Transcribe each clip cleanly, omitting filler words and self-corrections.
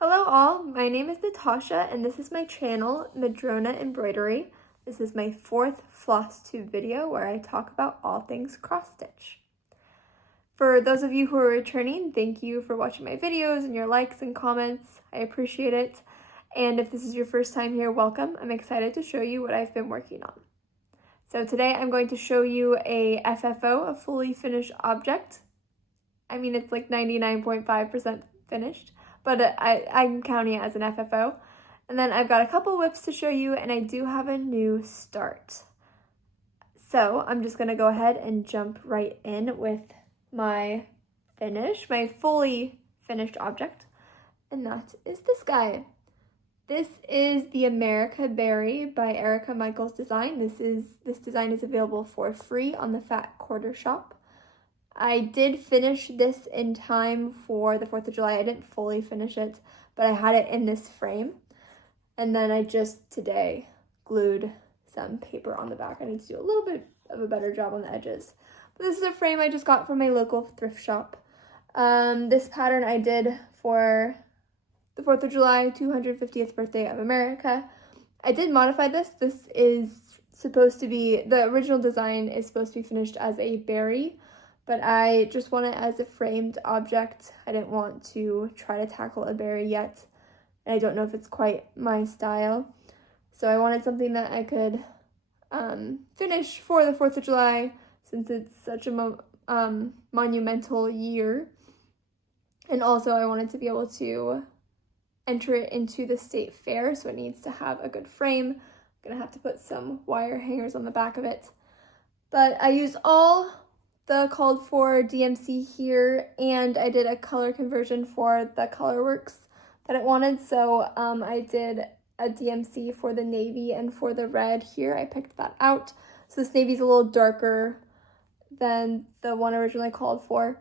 Hello all, my name is Natasha and this is my channel, Madrona Embroidery. This is my fourth Flosstube video where I talk about all things cross-stitch. For those of you who are returning, thank you for watching my videos and your likes and comments. I appreciate it. And if this is your first time here, welcome. I'm excited to show you what I've been working on. So today I'm going to show you a FFO, a fully finished object. I mean, it's like 99.5% finished. But I'm counting it as an FFO. And then I've got a couple whips to show you, and I do have a new start. So I'm just going to go ahead and jump right in with my finish, my fully finished object. And that is this guy. This is the America Berry by Erica Michaels Design. This design is available for free on the Fat Quarter Shop. I did finish this in time for the 4th of July. I didn't fully finish it, but I had it in this frame. And then I just today glued some paper on the back. I need to do a little bit of a better job on the edges. But this is a frame I just got from my local thrift shop. This pattern I did for the 4th of July, 250th birthday of America. I did modify this. This is supposed to be, the original design is supposed to be finished as a berry, but I just want it as a framed object. I didn't want to try to tackle a berry yet, and I don't know if it's quite my style. So I wanted something that I could finish for the 4th of July, since it's such a monumental year. And also I wanted to be able to enter it into the state fair, so it needs to have a good frame. I'm gonna have to put some wire hangers on the back of it. But I used all the called for DMC here, and I did a color conversion for the color works that it wanted. So I did a DMC for the navy and for the red here. I picked that out. So this navy's a little darker than the one originally called for,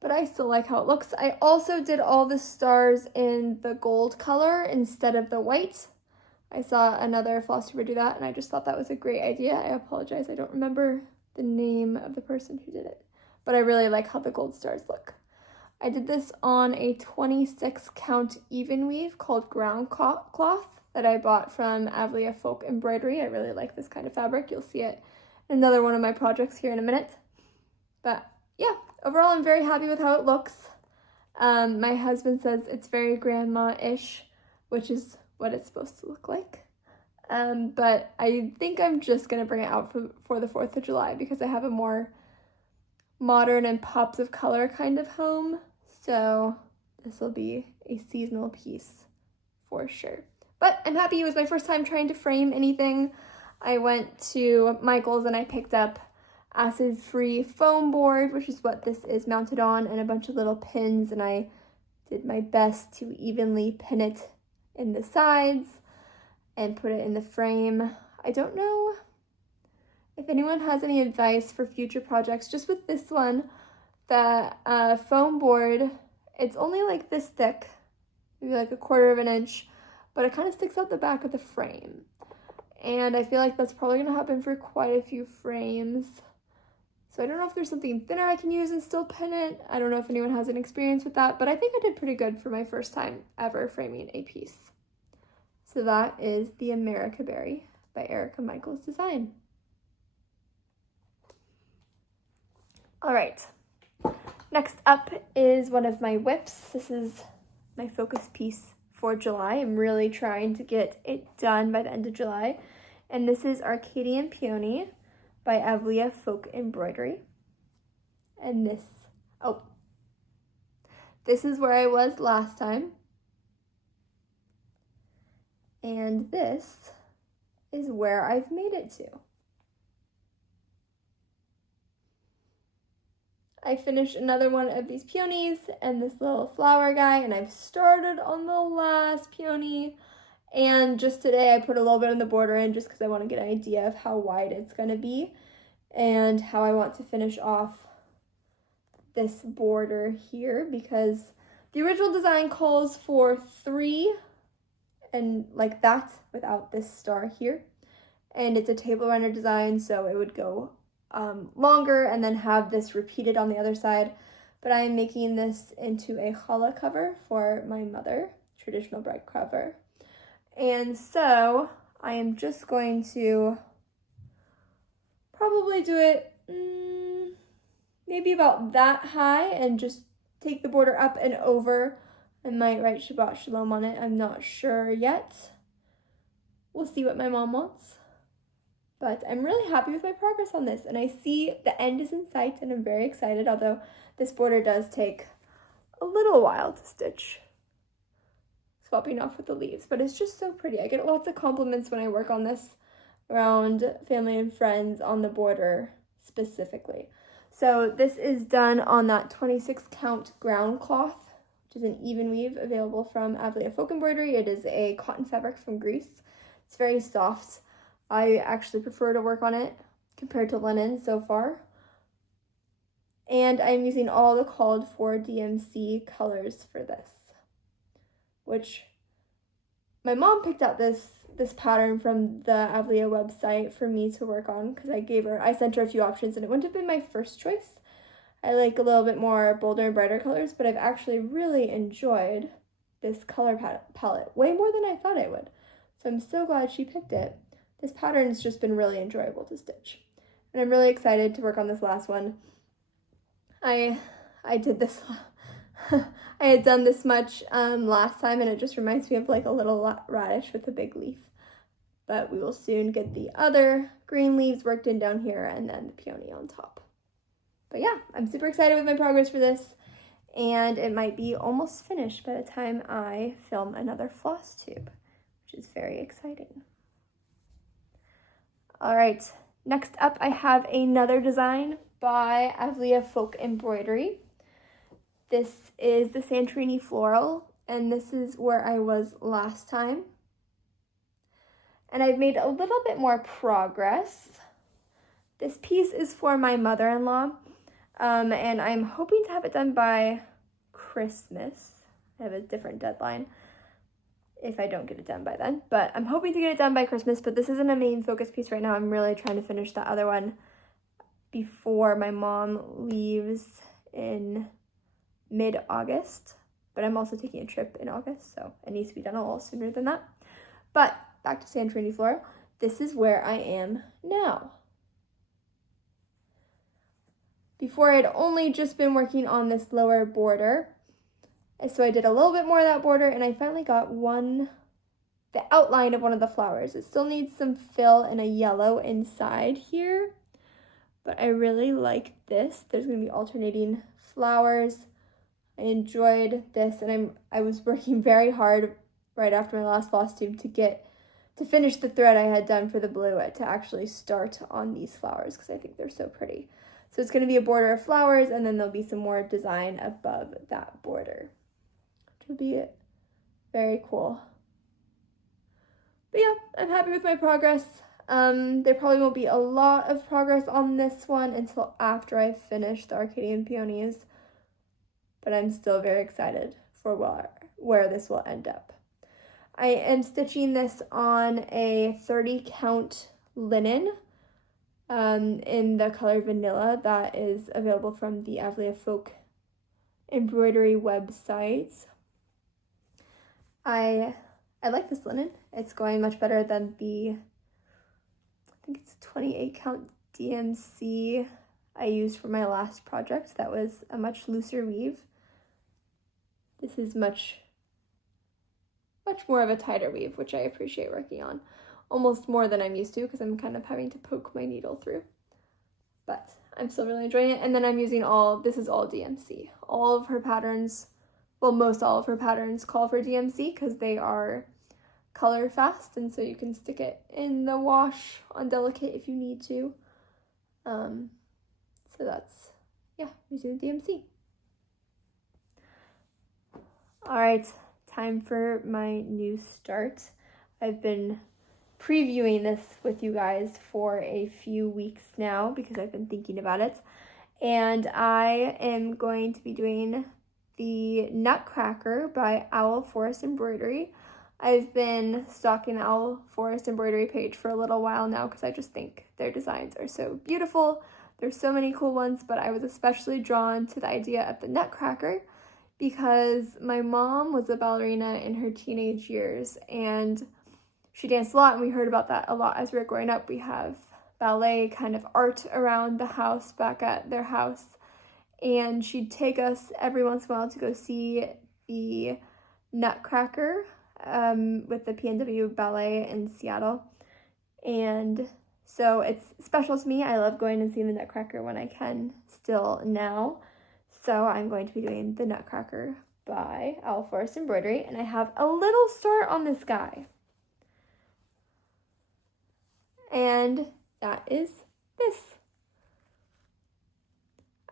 but I still like how it looks. I also did all the stars in the gold color instead of the white. I saw another Flosstuber do that, and I just thought that was a great idea. I apologize, I don't remember the name of the person who did it, but I really like how the gold stars look. I did this on a 26 count even weave called ground cloth that I bought from FFO Embroidery. I really like this kind of fabric. You'll see it in another one of my projects here in a minute. But yeah, overall I'm very happy with how it looks. My husband says it's very grandma-ish, which is what it's supposed to look like. But I think I'm just going to bring it out for the 4th of July because I have a more modern and pops of color kind of home. So this will be a seasonal piece for sure. But I'm happy. It was my first time trying to frame anything. I went to Michael's and I picked up acid-free foam board, which is what this is mounted on, and a bunch of little pins, and I did my best to evenly pin it in the sides and put it in the frame. I don't know if anyone has any advice for future projects. Just with this one, the foam board, it's only like this thick, maybe like 1/4 of an inch, but it kind of sticks out the back of the frame. And I feel like that's probably gonna happen for quite a few frames. So I don't know if there's something thinner I can use and still pin it. I don't know if anyone has an experience with that, but I think I did pretty good for my first time ever framing a piece. So that is the America Berry by Erica Michaels Design. All right, next up is one of my whips. This is my focus piece for July. I'm really trying to get it done by the end of July. And this is Arcadian Peony by FFO Embroidery. And this is where I was last time. And this is where I've made it to. I finished another one of these peonies and this little flower guy, and I've started on the last peony. And just today I put a little bit on the border in just because I want to get an idea of how wide it's going to be and how I want to finish off this border here, because the original design calls for 3 and like that without this star here, and it's a table runner design, so it would go longer and then have this repeated on the other side. but I'm making this into a challah cover for my mother, traditional bread cover. And so I am just going to probably do it maybe about that high and just take the border up and over. I might write Shabbat Shalom on it. I'm not sure yet. We'll see what my mom wants. But I'm really happy with my progress on this, and I see the end is in sight, and I'm very excited, although this border does take a little while to stitch, swapping off with the leaves, but it's just so pretty. I get lots of compliments when I work on this around family and friends on the border specifically. So this is done on that 26 count ground cloth, which is an even weave available from Avlia Folk Embroidery. It is a cotton fabric from Greece. It's very soft. I actually prefer to work on it compared to linen so far. And I'm using all the called for DMC colors for this, which my mom picked out this pattern from the Avlia website for me to work on because I sent her a few options and it wouldn't have been my first choice. I like a little bit more bolder and brighter colors, but I've actually really enjoyed this color palette way more than I thought I would. So I'm so glad she picked it. This pattern has just been really enjoyable to stitch. And I'm really excited to work on this last one. I did this, I had done this much last time, and it just reminds me of like a little radish with a big leaf. But we will soon get the other green leaves worked in down here and then the peony on top. But yeah, I'm super excited with my progress for this, and it might be almost finished by the time I film another Flosstube, which is very exciting. All right, next up I have another design by Avlia Folk Embroidery. This is the Santorini floral, and this is where I was last time. And I've made a little bit more progress. This piece is for my mother-in-law, and I'm hoping to have it done by Christmas. I have a different deadline if I don't get it done by then, but I'm hoping to get it done by Christmas. But this isn't a main focus piece right now. I'm really trying to finish the other one before my mom leaves in mid-August, but I'm also taking a trip in August, so it needs to be done a little sooner than that. But back to Santorini floral. This is where I am now. Before, I'd only just been working on this lower border, so I did a little bit more of that border, and I finally got the outline of one of the flowers. It still needs some fill and a yellow inside here, but I really like this. There's going to be alternating flowers. I enjoyed this, and I was working very hard right after my last Flosstube to finish the thread I had done for the blue to actually start on these flowers because I think they're so pretty. So it's going to be a border of flowers, and then there'll be some more design above that border, which will be very cool. But yeah, I'm happy with my progress. There probably won't be a lot of progress on this one until after I finish the Arcadian Peonies, but I'm still very excited for where this will end up. I am stitching this on a 30 count linen in the color vanilla that is available from the Avlia Folk Embroidery website. I like this linen. It's going much better than I think it's 28 count DMC I used for my last project. That was a much looser weave. This is much more of a tighter weave, which I appreciate working on. Almost more than I'm used to because I'm kind of having to poke my needle through. But I'm still really enjoying it. And then I'm using this is all DMC. All of her patterns, well, most all of her patterns call for DMC because they are color fast, and so you can stick it in the wash on delicate if you need to. So that's, yeah, using the DMC. All right, time for my new start. I've been previewing this with you guys for a few weeks now because I've been thinking about it. And I am going to be doing the Nutcracker by Owl Forest Embroidery. I've been stalking the Owl Forest Embroidery page for a little while now because I just think their designs are so beautiful. There's so many cool ones, but I was especially drawn to the idea of the Nutcracker because my mom was a ballerina in her teenage years, and she danced a lot, and we heard about that a lot as we were growing up. We have ballet kind of art around the house back at their house, and she'd take us every once in a while to go see the Nutcracker with the PNW Ballet in Seattle. And so it's special to me. I love going and seeing the Nutcracker when I can still now. So I'm going to be doing the Nutcracker by Owl Forest Embroidery, and I have a little start on this guy. And that is this.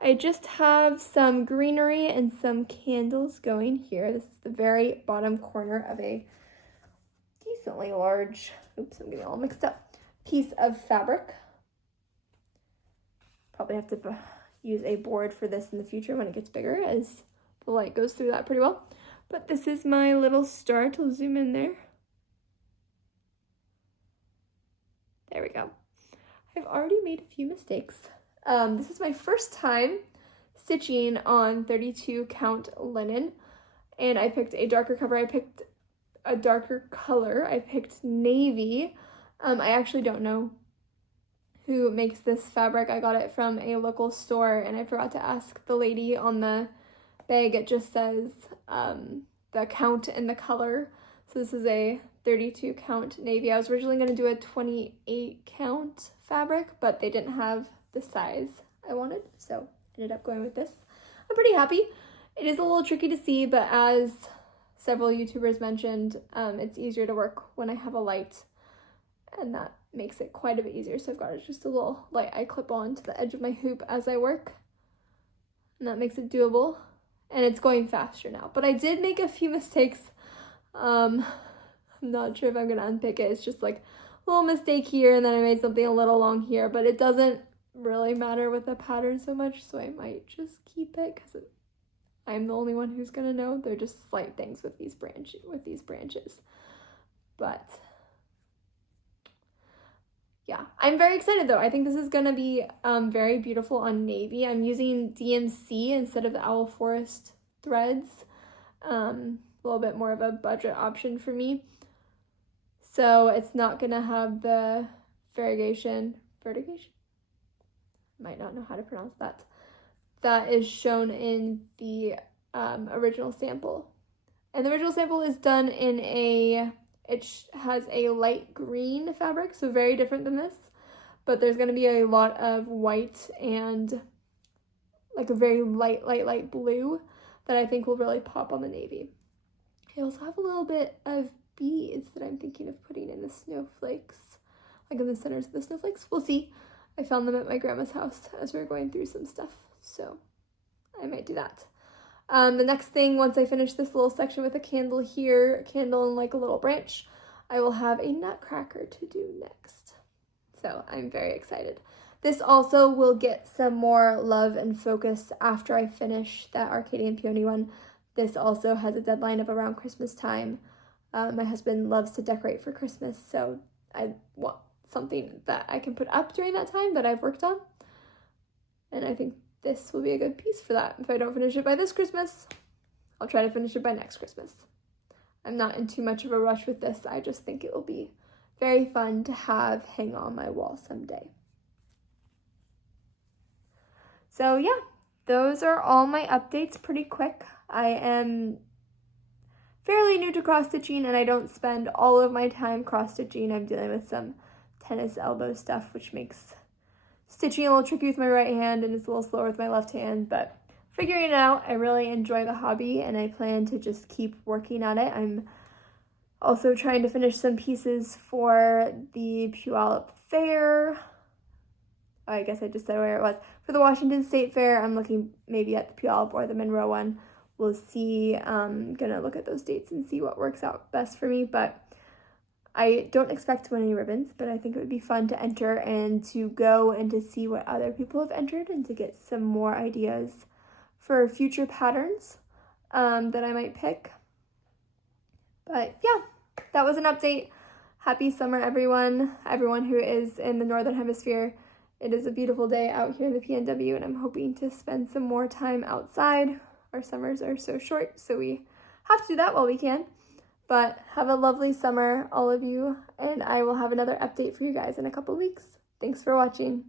I just have some greenery and some candles going here. This is the very bottom corner of a decently large, oops, I'm getting all mixed up, piece of fabric. Probably have to use a board for this in the future when it gets bigger, as the light goes through that pretty well. But this is my little start. I'll zoom in there. There we go. I've already made a few mistakes. This is my first time stitching on 32 count linen, and I picked a darker cover. I picked a darker color. I picked navy. I actually don't know who makes this fabric. I got it from a local store, and I forgot to ask the lady on the bag. It just says the count and the color. So this is a 32 count navy. I was originally going to do a 28 count fabric, but they didn't have the size I wanted, so I ended up going with this. I'm pretty happy. It is a little tricky to see, but as several YouTubers mentioned, it's easier to work when I have a light, and that makes it quite a bit easier. So I've got just a little light I clip on to the edge of my hoop as I work, and that makes it doable, and it's going faster now. But I did make a few mistakes. I'm not sure if I'm gonna unpick it. It's just like a little mistake here, and then I made something a little long here, but it doesn't really matter with the pattern so much, so I might just keep it because I'm the only one who's gonna know. They're just slight things with these branches. But yeah, I'm very excited though. I think this is gonna be very beautiful on navy. I'm using DMC instead of the Owl Forest threads. A little bit more of a budget option for me. So it's not gonna have the vertigation, might not know how to pronounce that, that is shown in the original sample. And the original sample is done in it has a light green fabric, so very different than this, but there's gonna be a lot of white and like a very light blue that I think will really pop on the navy. I also have a little bit of beads that I'm thinking of putting in the snowflakes, like in the centers of the snowflakes. We'll see. I found them at my grandma's house as we were going through some stuff, so I might do that. The next thing, once I finish this little section with a candle here, a candle and like a little branch, I will have a nutcracker to do next. So I'm very excited. This also will get some more love and focus after I finish that Arcadian Peony one. This also has a deadline of around Christmas time. My husband loves to decorate for Christmas, so I want something that I can put up during that time that I've worked on. And I think this will be a good piece for that. If I don't finish it by this Christmas, I'll try to finish it by next Christmas. I'm not in too much of a rush with this. I just think it will be very fun to have hang on my wall someday. So yeah, those are all my updates pretty quick. I am fairly new to cross stitching, and I don't spend all of my time cross stitching. I'm dealing with some tennis elbow stuff, which makes stitching a little tricky with my right hand, and it's a little slower with my left hand, but figuring it out. I really enjoy the hobby, and I plan to just keep working at it. I'm also trying to finish some pieces for the Puyallup Fair. I guess I just said where it was. For the Washington State Fair, I'm looking maybe at the Puyallup or the Monroe one. We'll see. I'm gonna look at those dates and see what works out best for me, but I don't expect to win any ribbons, but I think it would be fun to enter and to go and to see what other people have entered and to get some more ideas for future patterns that I might pick. But yeah, that was an update. Happy summer, everyone who is in the Northern Hemisphere. It is a beautiful day out here in the PNW, and I'm hoping to spend some more time outside. Our summers are so short, so we have to do that while we can. But have a lovely summer, all of you, and I will have another update for you guys in a couple weeks. Thanks for watching.